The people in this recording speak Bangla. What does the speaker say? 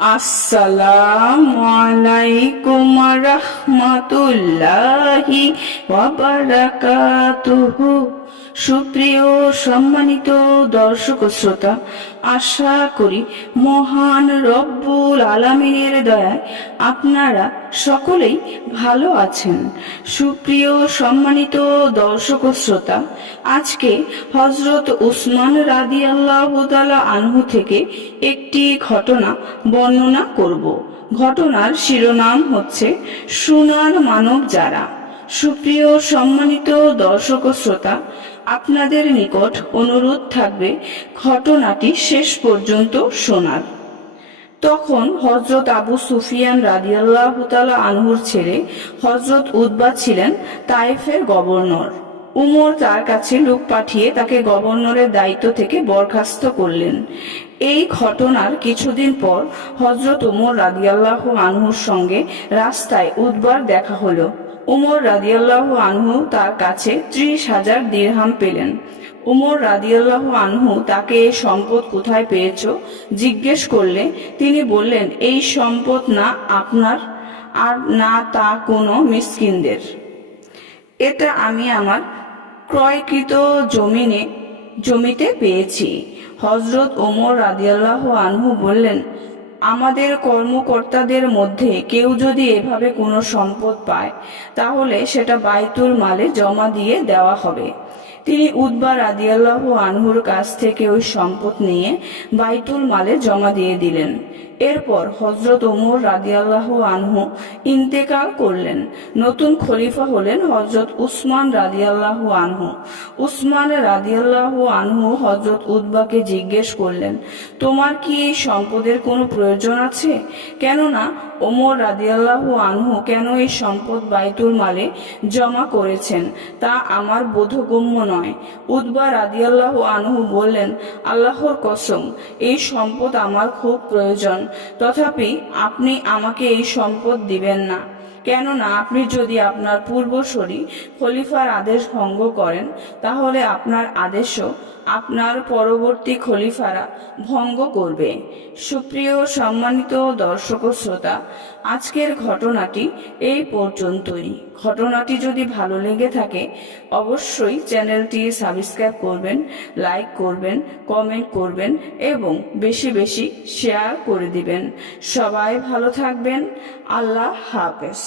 আসসালামু আলাইকুম রহমতুল্লাহি ওয়া বারাকাতুহু। সুপ্রিয় সম্মানিত দর্শক শ্রোতা, আশা করি মহান রব্বুল আলামিনের দয়ায় আপনারা সকলেই ভালো আছেন। সুপ্রিয় সম্মানিত দর্শক শ্রোতা, আজকে হযরত উসমান রাদিয়াল্লাহু তাআলা আনহু থেকে একটি ঘটনা বর্ণনা করব। ঘটনার শিরোনাম হচ্ছে সোনার মানব যারা। সুপ্রিয় সম্মানিত দর্শক শ্রোতা, আপনাদের নিকট অনুরোধ থাকবে ঘটনাটি শেষ পর্যন্ত শোনার। তখন হযরত আবু সুফিয়ান রাদিয়াল্লাহু তাআলা আনহুর ছেলে হযরত উতবা ছিলেন তায়েফের গভর্নর। উমর তার কাছে লোক পাঠিয়ে তাকে গভর্নরের দায়িত্ব থেকে বরখাস্ত করলেন। এই ঘটনার কিছুদিন পর হযরত উমর রাদিয়াল্লাহু আনহুর সঙ্গে রাস্তায় উতবার দেখা হলো। উমর রাদিয়াল্লাহু আনহু তার কাছে 30,000 দিরহাম পেলেন। উমর রাদিয়াল্লাহু আনহু তাকে এই সম্পদ কোথায় পেয়েছো জিজ্ঞেস করলে তিনি বললেন, এই সম্পদ না আপনার আর না তা কোনো মিসকিনদের। এটা আমি আমার ক্রয়কৃত জমিতে পেয়েছি। হযরত ওমর রাদিয়াল্লাহু আনহু বললেন, আমাদের কর্মকর্তাদের মধ্যে কেউ যদি এভাবে কোনো সম্পদ পায় তাহলে সেটা বাইতুল মালে জমা দিয়ে দেওয়া হবে। তিনি উতবা রাদিয়াল্লাহু আনহুর কাছ থেকে ওই সম্পদ নিয়ে বাইতুল মালে জমা দিয়ে দিলেন। এরপর হযরত ওমর রাদিয়াল্লাহু আনহু ইন্তেকাল করলেন। নতুন খলিফা হলেন হযরত উসমান রাদিয়াল্লাহু আনহু। উসমান রাদিয়াল্লাহু আনহু হযরত উতবাকে জিজ্ঞেস করলেন, তোমার কি এই সম্পদের কোনো প্রয়োজন আছে? কেননা ওমর রাদিয়াল্লাহু আনহু কেন এই সম্পদ বাইতুল মালে জমা করেছেন তা আমার বোধগম্য নয়। উতবা রাদিয়াল্লাহু আনহু বললেন, আল্লাহর কসম, এই সম্পদ আমার খুব প্রয়োজন, তথাপি আপনি আমাকে এই সম্পদ দিবেন না। কেননা আপনি যদি আপনার পূর্বসূরি খলিফার আদেশ ভঙ্গ করেন তাহলে আপনার আদেশও আপনার পরবর্তী খলিফারা ভঙ্গ করবে। সুপ্রিয় সম্মানিত দর্শক শ্রোতা, আজকের ঘটনাটি এই পর্যন্তই। ঘটনাটি যদি ভালো লেগে থাকে অবশ্যই চ্যানেলটি সাবস্ক্রাইব করবেন, লাইক করবেন, কমেন্ট করবেন এবং বেশি বেশি শেয়ার করে দিবেন। সবাই ভালো থাকবেন। আল্লাহ হাফেজ।